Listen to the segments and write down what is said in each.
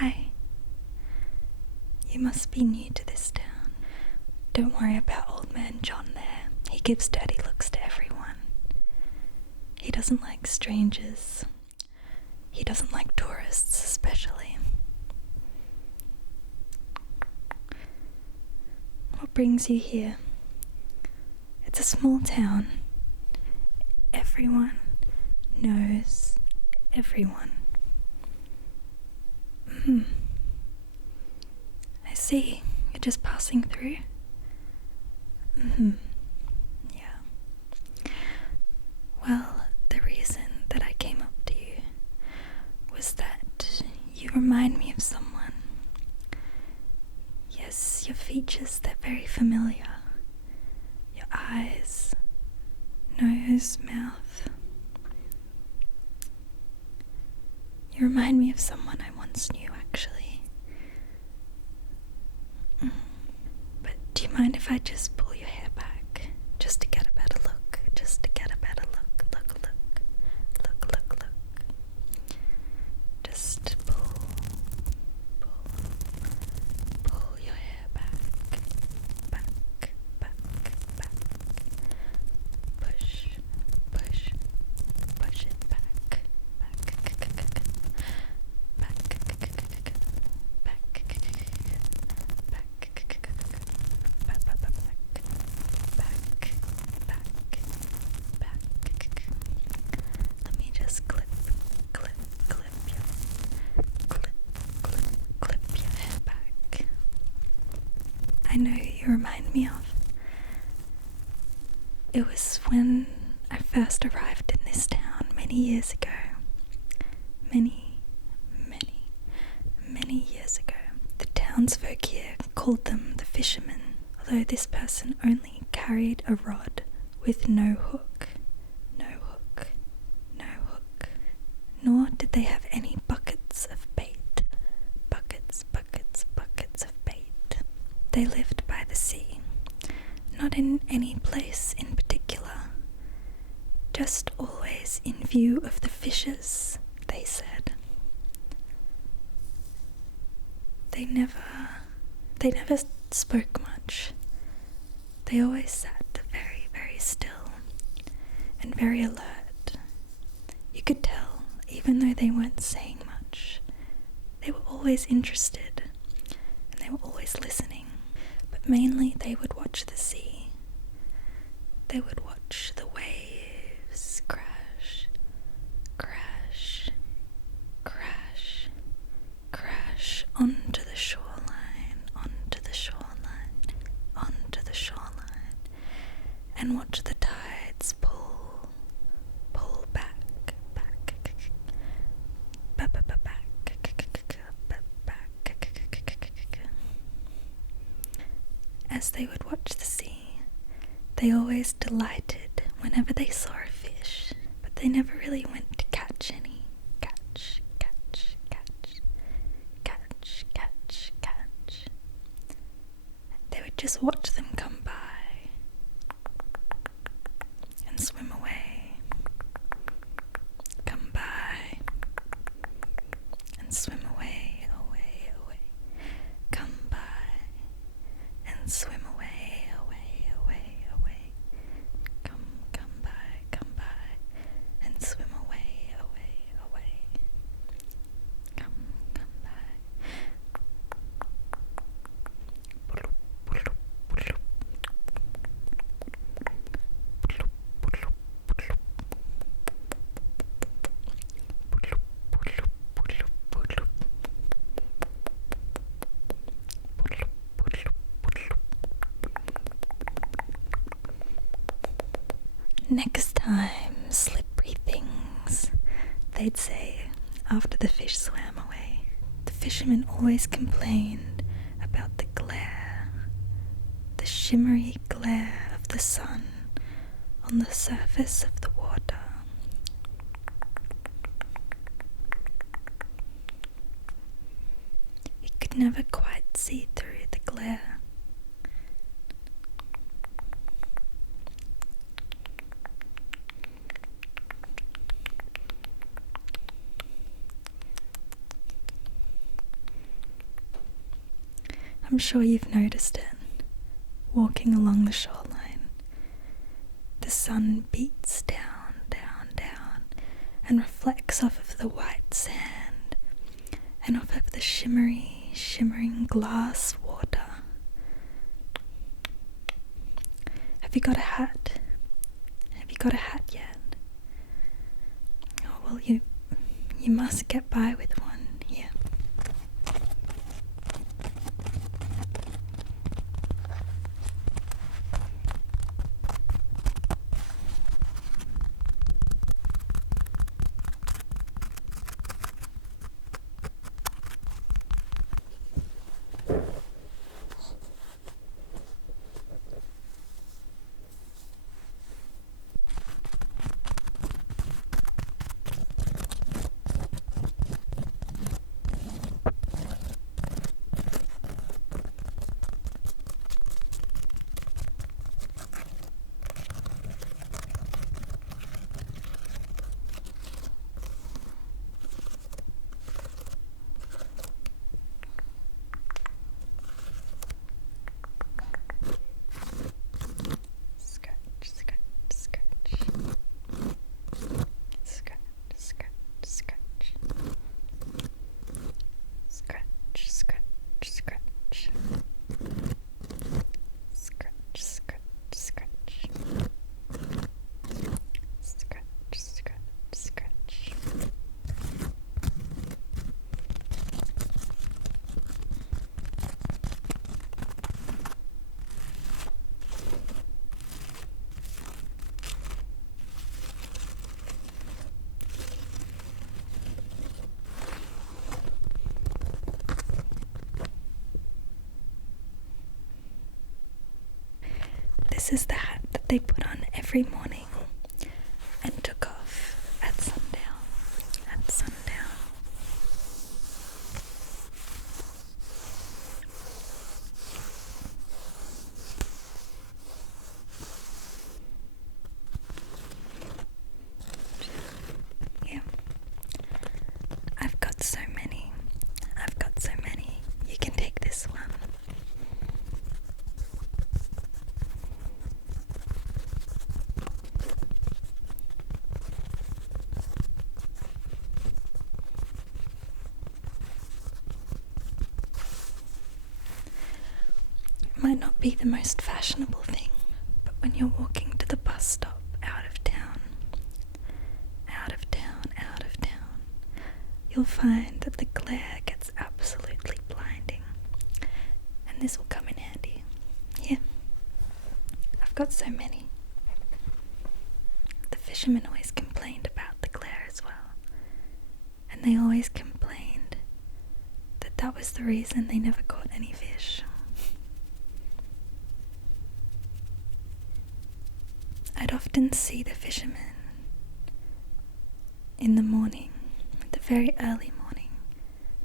Hi. You must be new to this town. Don't worry about old man John there. He gives dirty looks to everyone. He doesn't like strangers. He doesn't like tourists, especially. What brings you here? It's a small town. Everyone knows everyone. I see. You're just passing through? Yeah. Well, the reason that I came up to you was that you remind me of someone. Yes, your features, they're very familiar. Your eyes, nose, mouth. You remind me of someone I once knew, actually. But do you mind if I just pull your hair back? Just to get a better look. Just to get a better look. Look. Just pull your hair back. Push it back. Let me just clip your hair back. I know who you remind me of. It was when I first arrived in this town many years ago. Many years ago. The townsfolk here called them the fishermen, although this person only carried a rod with no hook. Nor did they have any buckets of bait. Buckets of bait. They lived by the sea, not in any place in particular, just always in view of the fishes, they said. They never spoke much. They always sat very, very still and very alert. You could tell, even though they weren't saying much, they were always interested and they were always listening. But mainly they would watch the sea. They would watch the waves crash onto the shoreline, and watch the tides pull back, As they would watch the sea, they always delighted whenever they saw a fish, but they never really went to catch any. Catch. They would just watch them come by and swim away. Come by and swim away. Come by and swim away. Come by and swim away. Come by. Next time, slippery things, they'd say after the fish swam away. The fishermen always complained about the glare, the shimmery glare of the sun on the surface of the water. You could never quite see through the glare. I'm sure you've noticed it. Walking along the shoreline, the sun beats down, down, down, and reflects off of the white sand and off of the shimmering glass water. Have you got a hat? Have you got a hat yet? Oh, well, you must get by with one here. This is the hat that they put on every morning and took off at sundown. At sundown. Yeah. I've got so many. You can take this one. Might not be the most fashionable thing, but when you're walking to the bus stop out of town, you'll find that the glare gets absolutely blinding, and this will come in handy. Here, I've got so many. The fishermen always complained about the glare as well, and they always complained that was the reason they never caught any fish. I'd often see the fishermen in the morning, the very early morning,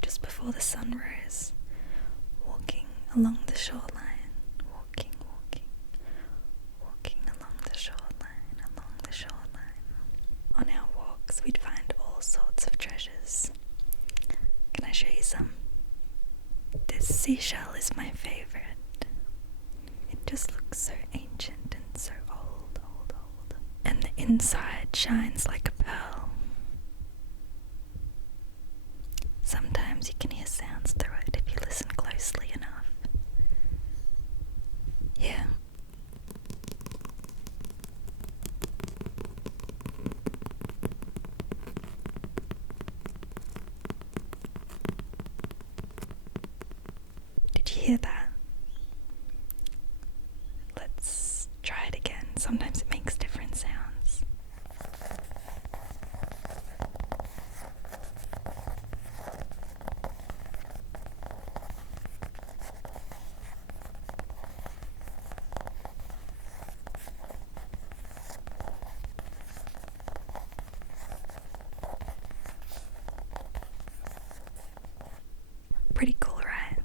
just before the sun rose, walking along the shoreline, walking along the shoreline. On our walks, we'd find all sorts of treasures. Can I show you some? This seashell is my favorite. It just looks so ancient and so old. And the inside shines like a pearl. Sometimes you can hear sounds through it if you listen closely enough. Yeah. Did you hear that? Let's try it again. Sometimes it makes different sounds. Pretty cool, right?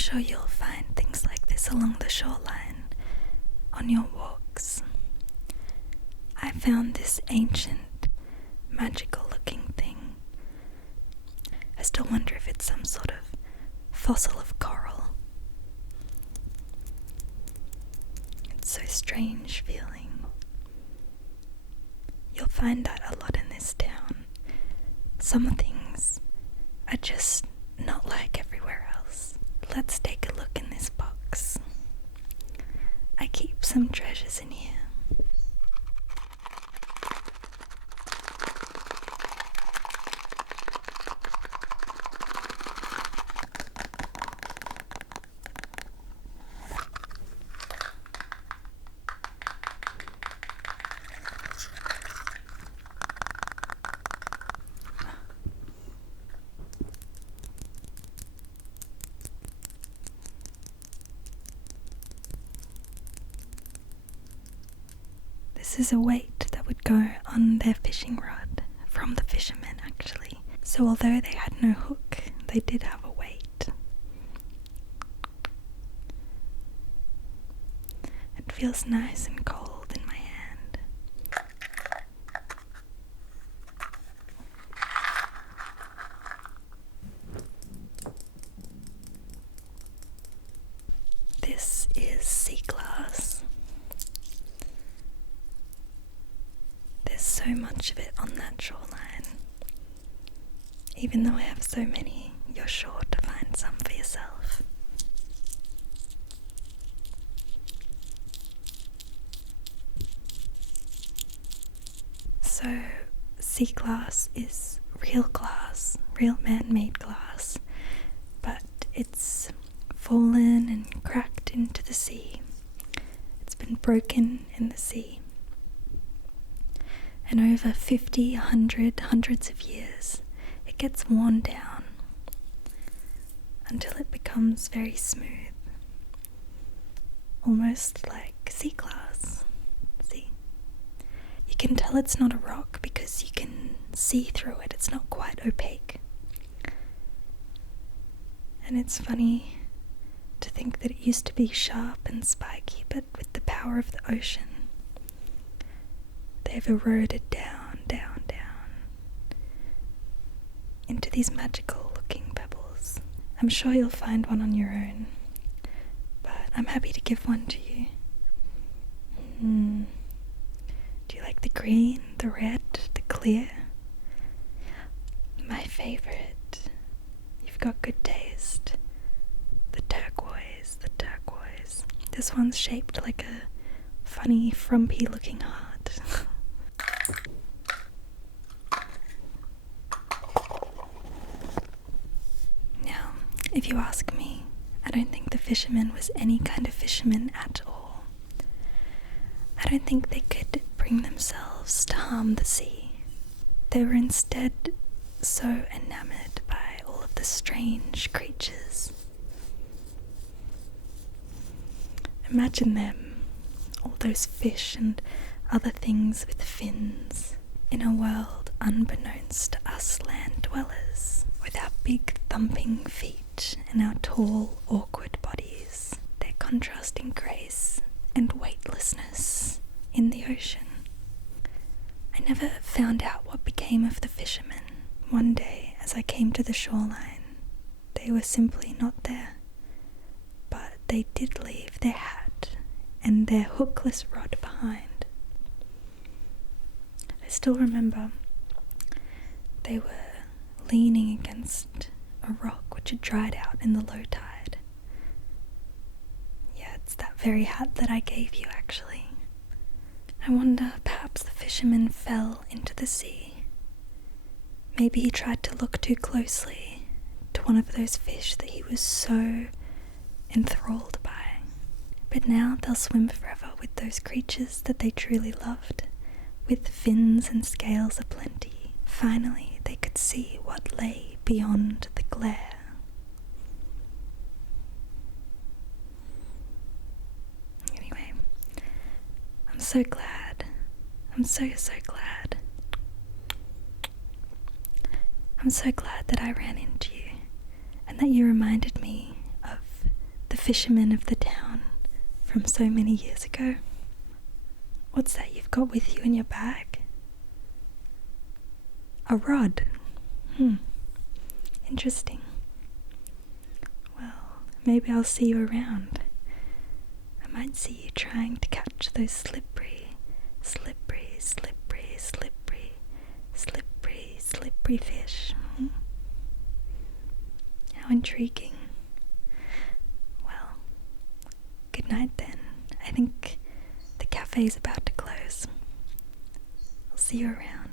sure you'll find things like this along the shoreline on your walks. I found this ancient, magical looking thing. I still wonder if it's some sort of fossil of coral. It's so strange feeling. You'll find that a lot in this town. Some things are just not like everywhere else. Let's take a look in this box. I keep some treasures in here. This is a weight that would go on their fishing rod, from the fishermen actually. So although they had no hook, they did have a weight. It feels nice and cold in my hand. This is sea glass. There's so much of it on that shoreline. Even though I have so many, you're sure to find some for yourself. So, sea glass is real glass, real man-made glass, but it's fallen and cracked into the sea. It's been broken in the sea. And over 50, 100, hundreds of years, it gets worn down until it becomes very smooth, almost like sea glass. See? You can tell it's not a rock because you can see through it. It's not quite opaque. And it's funny to think that it used to be sharp and spiky, but with the power of the ocean, they've eroded down, down, down into these magical looking pebbles. I'm sure you'll find one on your own, but I'm happy to give one to you. Do you like the green, the red, the clear? My favourite. You've got good taste. The turquoise, the turquoise. This one's shaped like a funny, frumpy looking heart. Now, if you ask me, I don't think the fisherman was any kind of fisherman at all. I don't think they could bring themselves to harm the sea. They were instead so enamored by all of the strange creatures. Imagine them, all those fish and other things with fins, in a world unbeknownst to us land dwellers, with our big thumping feet and our tall, awkward bodies, their contrasting grace and weightlessness in the ocean. I never found out what became of the fishermen. One day, as I came to the shoreline, they were simply not there, but they did leave their hat and their hookless rod behind. I still remember they were leaning against a rock which had dried out in the low tide. Yeah, it's that very hat that I gave you, actually. I wonder, perhaps the fisherman fell into the sea. Maybe he tried to look too closely to one of those fish that he was so enthralled by. But now they'll swim forever with those creatures that they truly loved, with fins and scales aplenty. Finally, they could see what lay beyond the glare. Anyway, I'm so glad. I'm so glad. I'm so glad that I ran into you and that you reminded me of fisherman of the town from so many years ago. What's that you've got with you in your bag? A rod. Interesting. Well, maybe I'll see you around. I might see you trying to catch those slippery, slippery, slippery, slippery, slippery, slippery fish. How intriguing. Well, good night then. I think the cafe's about to close. I'll see you around.